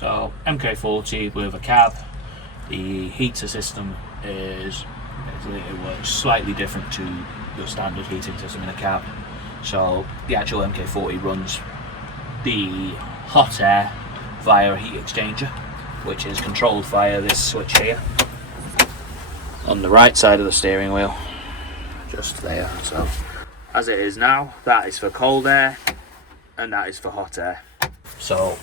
So MK40 with a cab. The heater system is it works slightly different to your standard heating system in a cab. So the actual MK40 runs the hot air via a heat exchanger, which is controlled via this switch here on the right side of the steering wheel, just there. So as it is now, that is for cold air and that is for hot air. So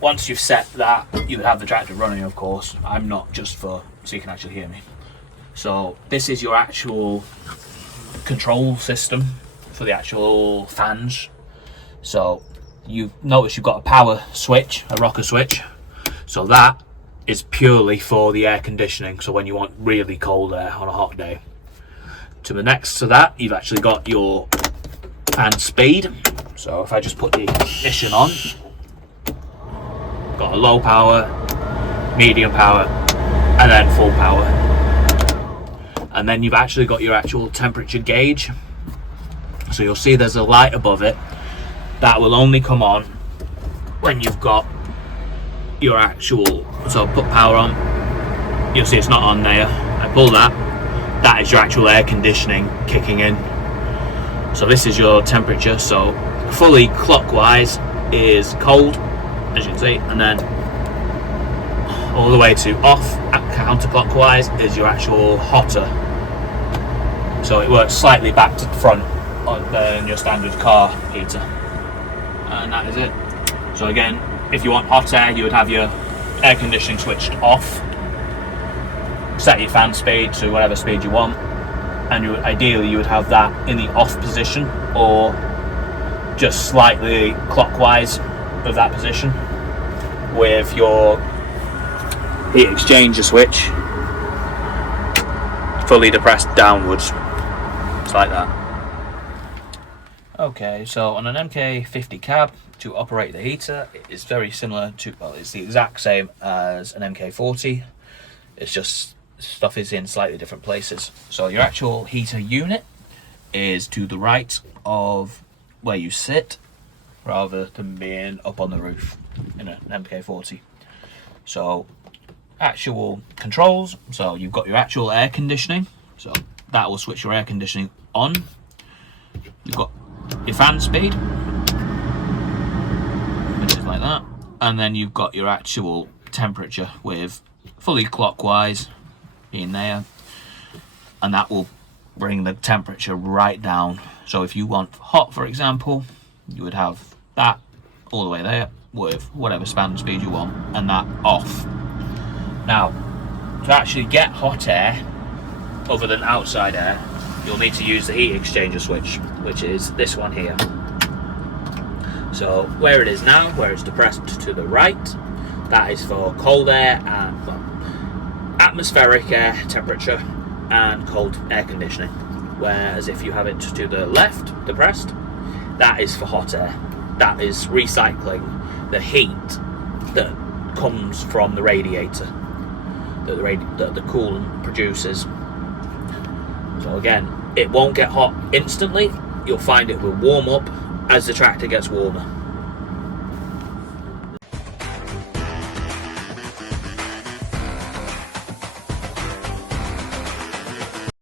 once you've set that, you would have the tractor running, of course. I'm not, just for so you can actually hear me. So this is your actual control system for the actual fans. So you notice you've got a power switch, a rocker switch. So that is purely for the air conditioning. So when you want really cold air on a hot day. To the next to that, you've actually got your fan speed. So if I just put the ignition on, got a low power, medium power, and then full power. And then you've actually got your actual temperature gauge. So you'll see there's a light above it that will only come on when you've got your actual, so put power on, you'll see it's not on there. I pull that, that is your actual air conditioning kicking in. So this is your temperature. So fully clockwise is cold, as you can see, and then all the way to off counterclockwise is your actual hotter. So it works slightly back to the front than your standard car heater, and that is it. So again, if you want hot air, you would have your air conditioning switched off, set your fan speed to whatever speed you want, and ideally you would have that in the off position or just slightly clockwise of that position, with your heat exchanger switch fully depressed downwards. It's like that. Okay, so on an MK50 cab, to operate the heater, it is very similar to, well, it's the exact same as an MK40. It's just stuff is in slightly different places. So your actual heater unit is to the right of where you sit, rather than being up on the roof in an MK40. So actual controls, so you've got your actual air conditioning, so that will switch your air conditioning on. You've got your fan speed, which is like that, and then you've got your actual temperature with fully clockwise being there, and that will bring the temperature right down. So if you want hot, for example, you would have that all the way there with whatever fan speed you want, and that off. Now, to actually get hot air other than outside air, you'll need to use the heat exchanger switch, which is this one here. So where it is now, where it's depressed to the right, that is for cold air and, well, atmospheric air temperature and cold air conditioning. Whereas if you have it to the left, depressed, that is for hot air. That is recycling the heat that comes from the radiator that the coolant produces. So again, it won't get hot instantly. You'll find it will warm up as the tractor gets warmer.